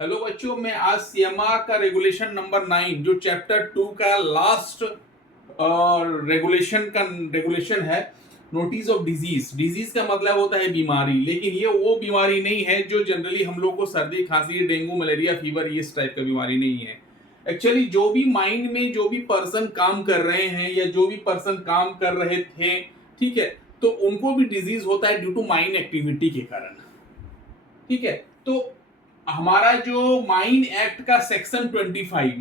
Hello बच्चों, मैं आज सीएमआर का रेगुलेशन नंबर 9 जो चैप्टर 2 का लास्ट रेगुलेशन है, नोटिस ऑफ डिजीज। डिजीज का मतलब होता है बीमारी, लेकिन ये वो बीमारी नहीं है जो जनरली हम लोग को सर्दी खांसी डेंगू मलेरिया फीवर इस टाइप का बीमारी नहीं है। एक्चुअली जो भी माइंड में जो भी पर्सन काम कर रहे हैं या जो भी पर्सन काम कर रहे थे, ठीक है, तो उनको भी डिजीज होता है ड्यू टू माइंड एक्टिविटी के कारण। ठीक है, तो हमारा जो माइन एक्ट का सेक्शन 25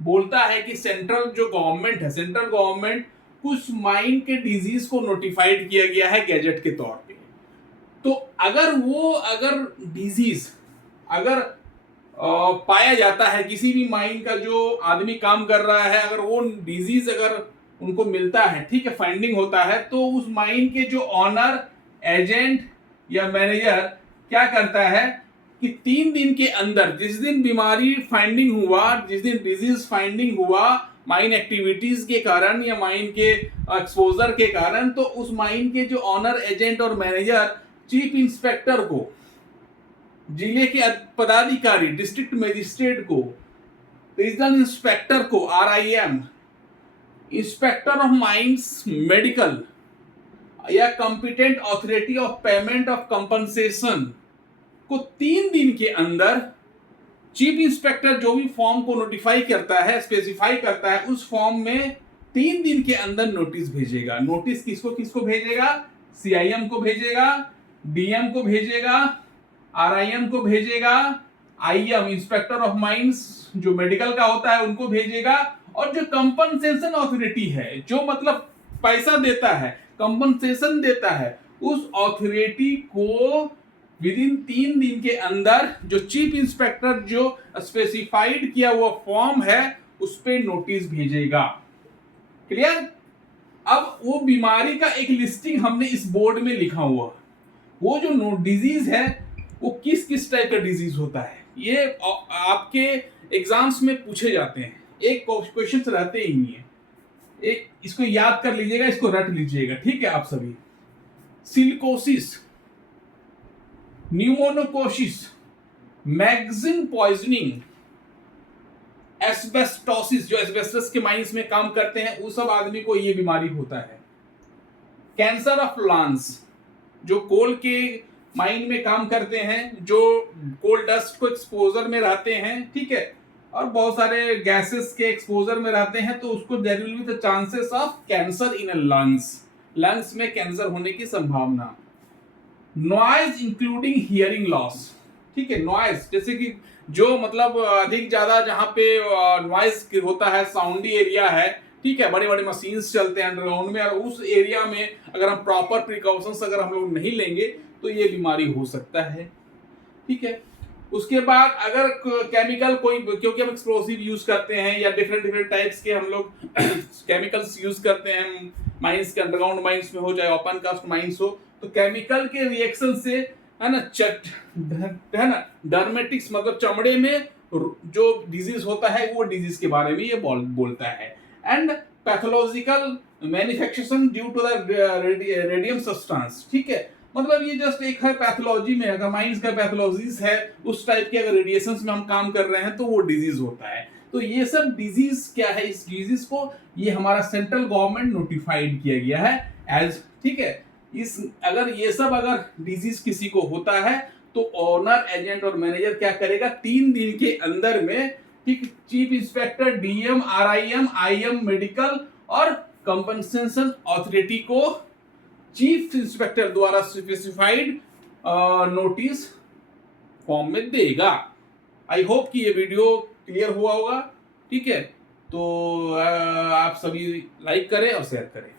बोलता है कि सेंट्रल जो गवर्नमेंट है, सेंट्रल गवर्नमेंट कुछ माइन के डिजीज को नोटिफाइड किया गया है गैजेट के तौर पे। तो अगर डिजीज अगर पाया जाता है किसी भी माइन का जो आदमी काम कर रहा है, अगर वो डिजीज अगर उनको मिलता है, ठीक है, फाइंडिंग होता है, तो उस माइन के जो ऑनर एजेंट या मैनेजर क्या करता है कि 3 दिन के अंदर, जिस दिन बीमारी फाइंडिंग हुआ, जिस दिन डिजीज फाइंडिंग हुआ माइन एक्टिविटीज के कारण या माइन के एक्सपोजर के कारण, तो उस माइन के जो ऑनर एजेंट और मैनेजर चीफ इंस्पेक्टर को, जिले के पदाधिकारी, डिस्ट्रिक्ट मजिस्ट्रेट को, रीजनल इंस्पेक्टर को, RIM, inspector of mines medical या competent authority of payment of compensation को 3 दिन के अंदर चीफ इंस्पेक्टर जो भी फॉर्म को नोटिफाई करता है, स्पेसिफाई करता है, उस फॉर्म में 3 दिन के अंदर नोटिस भेजेगा। नोटिस किसको किसको भेजेगा? CIM को भेजेगा, DM को भेजेगा, RIM को भेजेगा, IM इंस्पेक्टर ऑफ माइंस जो मेडिकल का होता है उनको भेजेगा, और जो कंपनसेशन ऑथोरिटी है, जो मतलब पैसा देता है, कंपनसेशन देता है, उस ऑथोरिटी को विद इन 3 दिन के अंदर जो चीफ इंस्पेक्टर जो स्पेसिफाइड किया हुआ फॉर्म है उस पे नोटिस भेजेगा। क्लियर? अब वो बीमारी का एक लिस्टिंग हमने इस बोर्ड में लिखा हुआ, वो जो डिजीज है वो किस किस टाइप का डिजीज होता है, ये आपके एग्जाम्स में पूछे जाते हैं। एक क्वेश्चन रहते ही नहीं है, एक इसको याद कर लीजिएगा, इसको रट लीजिएगा, ठीक है आप सभी। सिलिकोसिस, न्यूमोनोकोसिस, मैगजीन पॉइजनिंग, एस्बेस्टोसिस, जो एस्बेस्टस के माइंस में काम करते हैं उस सब आदमी को ये बीमारी होता है। कैंसर ऑफ लंग्स, जो कोल के माइन में काम करते हैं, जो कोल डस्ट को एक्सपोजर में रहते हैं, ठीक है, और बहुत सारे गैसेस के एक्सपोजर में रहते हैं, तो उसको there will be the chances of cancer in lungs में कैंसर होने की संभावना। नॉइज इंक्लूडिंग हियरिंग लॉस, ठीक है, नॉइज जैसे कि जो मतलब अधिक ज्यादा जहां पे नॉइज होता है, साउंडी एरिया है, ठीक है, बड़े बड़े मशीन्स चलते हैं अंडरग्राउंड में, और उस एरिया में अगर हम प्रॉपर प्रिकॉशंस अगर हम लोग नहीं लेंगे तो ये बीमारी हो सकता है। ठीक है, उसके बाद अगर केमिकल कोई, क्योंकि हम एक्सप्लोसिव यूज करते हैं या डिफरेंट टाइप्स के हम लोग केमिकल्स यूज करते हैं माइंस के, अंडरग्राउंड माइंस में हो चाहे ओपन कास्ट माइंस हो, तो केमिकल के रिएक्शन से है ना डर्मेटिक्स मतलब चमड़े में जो डिजीज होता है वो डिजीज के बारे में ये बोलता है। And pathological manifestation due to the radium substance, ठीक है, मतलब ये जस्ट एक है पैथोलॉजी में, अगर माइंस का पैथोलॉजीज है उस टाइप के अगर रेडिएशंस में हम काम कर रहे हैं तो वो डिजीज होता है। तो ये सब डिजीज क्या है, इस डिजीज को ये हमारा सेंट्रल गवर्नमेंट नोटिफाइड किया गया है एज, ठीक है, इस अगर ये सब अगर डिजीज किसी को होता है तो ऑनर एजेंट और मैनेजर क्या करेगा, 3 दिन के अंदर में, ठीक, chief inspector, DM, RIM, IM medical और कंपनसेशन ऑथोरिटी को चीफ इंस्पेक्टर द्वारा स्पेसिफाइड नोटिस फॉर्म में देगा। आई होप कि ये वीडियो क्लियर हुआ होगा, ठीक है, तो आप सभी लाइक करें और शेयर करें।